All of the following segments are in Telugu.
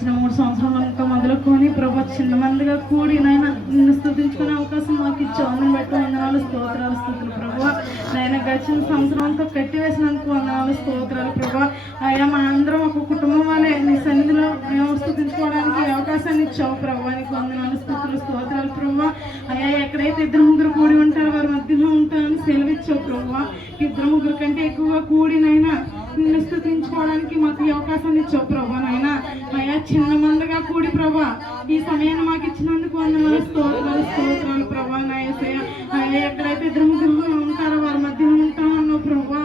3 సంవత్సరాలు ఇంకా మొదలుకొని ప్రభా చిన్న మందిగా కూడి నాయన నిన్ను స్తుతించుకునే అవకాశం మాకు ఇచ్చావు. అందుని బట్టి వందనాలు, స్తోత్రాలు, స్తుతులు ప్రభా. నాయన గడిచిన సంవత్సరంతో కట్టివేసినందుకు వందనాలు, స్తోత్రాలు ప్రభా. అయ్యా మా అందరం ఒక కుటుంబం వలె నీ సన్నిధిలో మేము స్తుతించుకోవడానికి అవకాశాన్ని ఇచ్చావు ప్రభా. నీకు వందనాలు, స్తుతులు, స్తోత్రాలు ప్రభా. అయ్యా ఎక్కడైతే 2-3 కూడి ఉంటారో వారి మధ్యలో ఉంటామని సెలవిచ్చావు ప్రభా. 2-3 కంటే ఎక్కువగా కూడినైనా నిన్ను స్తుతించుకోవడానికి మాకు ఈ అవకాశాన్ని ఇచ్చావు ప్రభా. నాయన అయ్యా చిన్న మందిగా కూడి ప్రభా ఈ సమయాన్ని మాకు ఇచ్చినందుకు వందనాలు, స్తోత్రాలు, స్తోత్రాలు ప్రభా. నాయసయ్య అయ్యా ఎక్కడైతే 2-3 ఉంటారో వారి మధ్యలో ఉంటామన్నావు ప్రభా.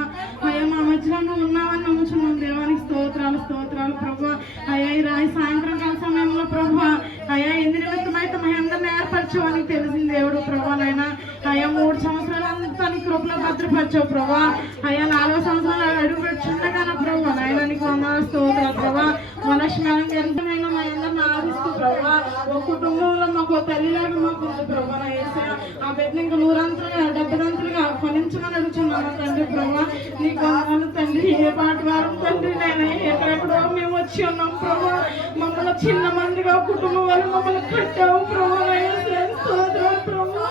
అయ్యా మా మధ్యలో నువ్వు ఉన్నావని నమ్ముచున్నాం. దేవానికి స్తోత్రాలు, స్తోత్రాలు ప్రభా. అయ్యా ఈ సాయంత్రం కాల సమయంలో ప్రభా అయ్యా ఎందు నిమిత్తమైతే మా అందరిని ఏర్పరచవని తెలిసింది దేవుడు ప్రభా. నాయన అయ్యా 3 సంవత్సరాలంతా నీ కృపలో భద్రపరచావు ప్రభా. అయ్యా 4వ సంవత్సరాలు అడుగు పెట్టుచుండగానే ప్రభా నాయన నీకు వందనాలు, స్తోత్రాలు ప్రభా. మా లక్ష్మీ గారినైనా మా అందరిని ఆదిస్తూ ప్రభా ఒక కుటుంబంలో మాకు తల్లిలాగా మాకు ఉంది ప్రభా. ఆ బిడ్డని ఇంకా 100 70 ఫలించమని అడుగుతున్నాను తండ్రి ప్రభా. నీకు వందనాలు తండ్రి. ఏ పాటి వారం తండ్రి నేను ఎక్కడెక్కడో మేము వచ్చి ఉన్నాం ప్రభా. మమ్మల్ని చిన్న మందిగా కుటుంబం వల్ల మమ్మల్ని కట్టావు ప్రభా. స్తోత్రాలు ప్రభా.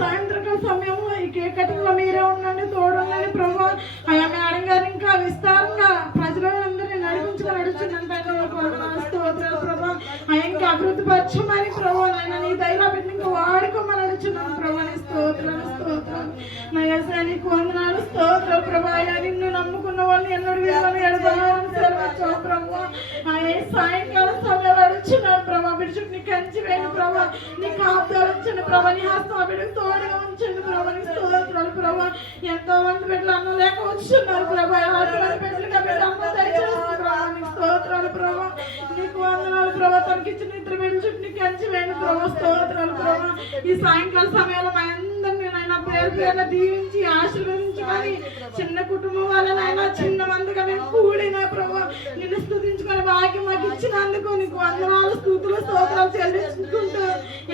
సాయంత్రకాల సమయం ఈ కేక్ కటింగ్ లో మీరే ఉండండి, తోడుండండి ప్రభా. అయ్యా మేడం గారు ఇంకా విస్తారంగా ప్రజలందరినీ నడిపించుకొని నడుచున్నాను తండ్రి. స్తోత్రాలు ప్రభా. అయ్యా ఇంకా అభివృద్ధి పరచమని ప్రభా. నాయన నీ దైవ బిడ్డ ఇంకా వాడుకోమని అడుగుతున్నాను ప్రభా. నీ స్తోత్రాలు, స్తోత్రాలు నయసా నీకు వందనాలు, స్తోత్రాలు ప్రభా. అయ్యా నిన్ను నమ్ముకున్న వాళ్ళు ఎన్నడూ వీళ్ళని ఎడబాలని సెలవిచ్చావు ప్రభా. అయ్యా సాయంకాల సమయాలు అడుగుతున్నాను ప్రభా. బిడ్డకు నీ కంచి వేయండి ప్రభా. నీ కాపుదాలు ఉంచండి ప్రభా. నీ హస్తం బిడ్డకు తోడుగా ఉంచండి ప్రభా. నీ స్తోత్రాలు ప్రభా. ఎంతో మంది బిడ్డలు అన్నం లేక వచ్చున్నారు ప్రభా. అటువంటి బిడ్డలుగా బిడ్డ అమ్మ దయచేస్తుంది ప్రభా. నీ స్తోత్రాలు ప్రభా. నీకు వందనాలు ప్రభా. తనకిచ్చిన ఇద్దరు బిడ్డల చుట్టూ నీ కంచి వేయండి ప్రభా. స్తోత్రాలు ప్రభా. ఈ సాయంకాల సమయంలో మా అందరినీ నాయన పేరు పేరున దీవించి ఆశీర్వదించమని చిన్న కుటుంబం వల్ల చిన్న మందిగా మేము కూడిన ప్రభా నిన్ను స్తుతించుకునే భాగ్యం మాకు ఇచ్చినందుకు నీకు వందనాలు, స్తుతులు, స్తోత్రాలు చెల్లించుకుంటూ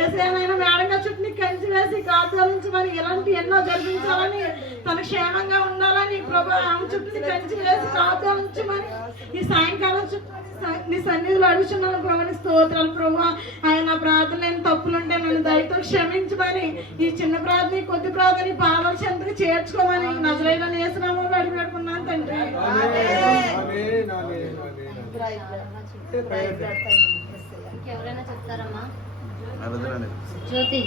ఎసైనా మేడంగా చుట్టూ నీకు కంచి వేసి కాపాలించమని ఇలాంటి ఎన్నో జరిపించాలని తన క్షేమంగా ఉండాలని ప్రభా ఆమె చుట్టూ కంచి వేసి కాపాలించమని ఈ సాయంకాలం చుట్టూ నీ సన్నిధిలో అడుగుతున్నాను ప్రభా. నీ స్తోత్రాలు ప్రభా. ఆయన ప్రార్థన నేను తప్పులుంటే నన్ను దయతో క్షమించమని ఈ చిన్న ప్రార్థన కొద్ది ప్రార్థన పాదాల చెంతకు చేర్చుకోమని నజరేయుల యేసునామములో అడిగి పెట్టుకున్నాను తండ్రి. ఎవరైనా చెప్తారమ్మా? జ్యోతి